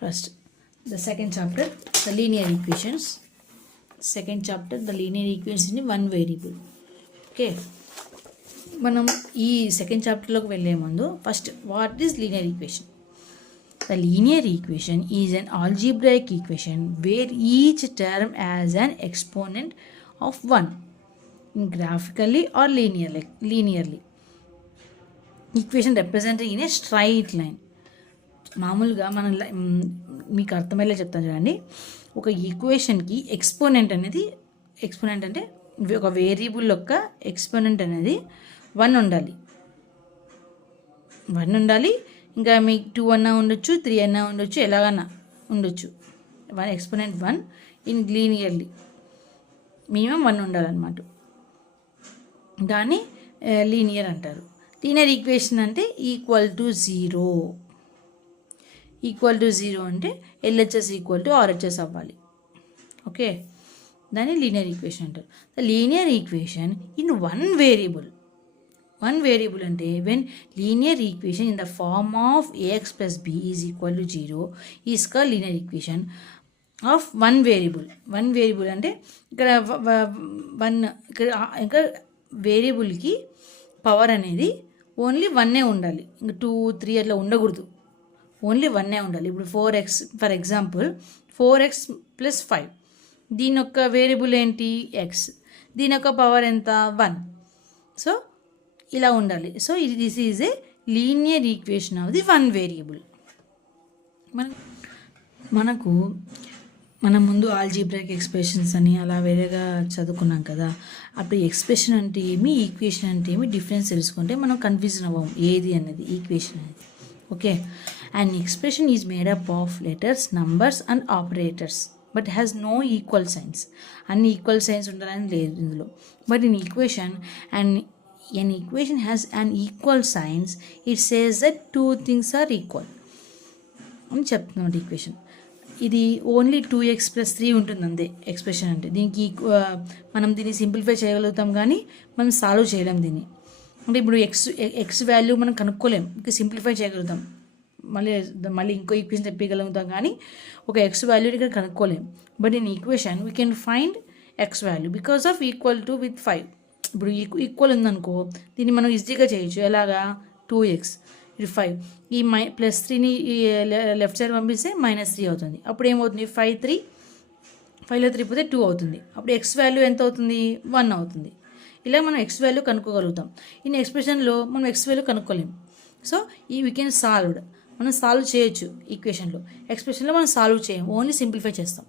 First, the second chapter, the linear equations. Second chapter, the linear equations in one variable. Okay. మనం ఈ second చాప్టర్లోకి వెళ్ళే ముందు first what is linear equation. The linear equation is an algebraic equation wear each term as an exponent of one graphically or linearly. Equation represented in a straight line. మామూలుగా మనం మీకు అర్థమయ్యేలా చెప్తాను చూడండి. ఒక ఈక్వేషన్కి ఎక్స్పోనెంట్ అంటే ఒక వేరియబుల్ యొక్క ఎక్స్పోనెంట్ అనేది 1 ఉండాలి. ఇంకా మీకు 2 అన్నా ఉండొచ్చు, 3 అన్నా ఉండొచ్చు, ఎలాగన్నా ఉండొచ్చు. ఎక్స్పోనెంట్ 1 ఇన్ లీనియర్లీ మినిమం 1 ఉండాలన్నమాట. దాన్ని లీనియర్ అంటారు. లీనియర్ ఈక్వేషన్ అంటే ఈక్వల్ టు జీరో అంటే ఎల్హెచ్ఎస్ ఈక్వల్ టు ఆర్హెచ్ఎస్ అవ్వాలి. ఓకే, దాన్ని లీనియర్ ఈక్వేషన్ అంటారు. The linear equation in one variable అంటే when linear equation in the form of a x plus b is equal to 0 is called linear equation of one variable అంటే ఇక్కడ ఇంకా వేరియబుల్కి power అనేది only 1 ఉండాలి. ఇంకా 2, 3 అట్లా ఉండకూడదు. ఓన్లీ 1 ఉండాలి. ఇప్పుడు 4x ఫర్ ఎగ్జాంపుల్ 4x + 5 దీని యొక్క వేరియబుల్ ఏంటి x, దీని యొక్క పవర్ ఎంత 1. సో ఇలా ఉండాలి. So this is a linear equation of the one variable. మనం ముందు ఆల్జీబ్రాయిక్ ఎక్స్ప్రెషన్స్ అని అలా వేరేగా చదువుకున్నాం కదా. అప్పుడు ఎక్స్ప్రెషన్ అంటే ఏమి, ఈక్వేషన్ అంటే ఏమి డిఫరెన్స్ తెలుసుకుంటే మనం కన్ఫ్యూజన్ అవ్వం ఏది అనేది ఈక్వేషన్ అనేది. Okay, and expression is made up of letters, numbers and operators but has no equal signs. అన్ని ఈక్వల్ సైన్స్ ఉండాలని లేదు ఇందులో. But in equation and an equation has an equal signs, it says that 2 things are equal అని చెప్తున్నాం. Equation ఇది only 2x + 3 ఉంటుంది అంతే expression అంటే. దీనికి మనం దీన్ని సింప్లిఫై చేయగలుగుతాం కానీ మనం సాల్వ్ చేయలేం దీన్ని. అంటే ఇప్పుడు ఎక్స్ వాల్యూ మనం కనుక్కోలేం, ఇంకా సింప్లిఫై చేయగలుగుతాం. మళ్ళీ ఇంకో ఈక్వేషన్ చెప్పగలుగుతాం కానీ ఒక ఎక్స్ వాల్యూ ఇక్కడ కనుక్కోలేం. But in equation we can find x value because of equal to with 5. ఇప్పుడు ఈక్వల్ ఉందనుకో దీన్ని మనం ఈజీగా చేయొచ్చు. ఎలాగా 2x ఇది 5 ఈ +3ని లెఫ్ట్ సైడ్ పంపిస్తే -3 అవుతుంది. అప్పుడు ఏమవుతుంది 5లో 3 పోతే 2 అవుతుంది. అప్పుడు ఎక్స్ వాల్యూ ఎంత అవుతుంది 1 అవుతుంది. ఇలా మనం ఎక్స్ వాల్యూ కనుక్కోగలుగుతాం. ఈ ఎక్స్ప్రెషన్లో మనం ఎక్స్ వాల్యూ కనుక్కోలేం. సో వీ కెన్ మనం సాల్వ్ చేయొచ్చు ఈక్వేషన్లో. ఎక్స్ప్రెషన్లో మనం సాల్వ్ చేయం, ఓన్లీ సింప్లిఫై చేస్తాం.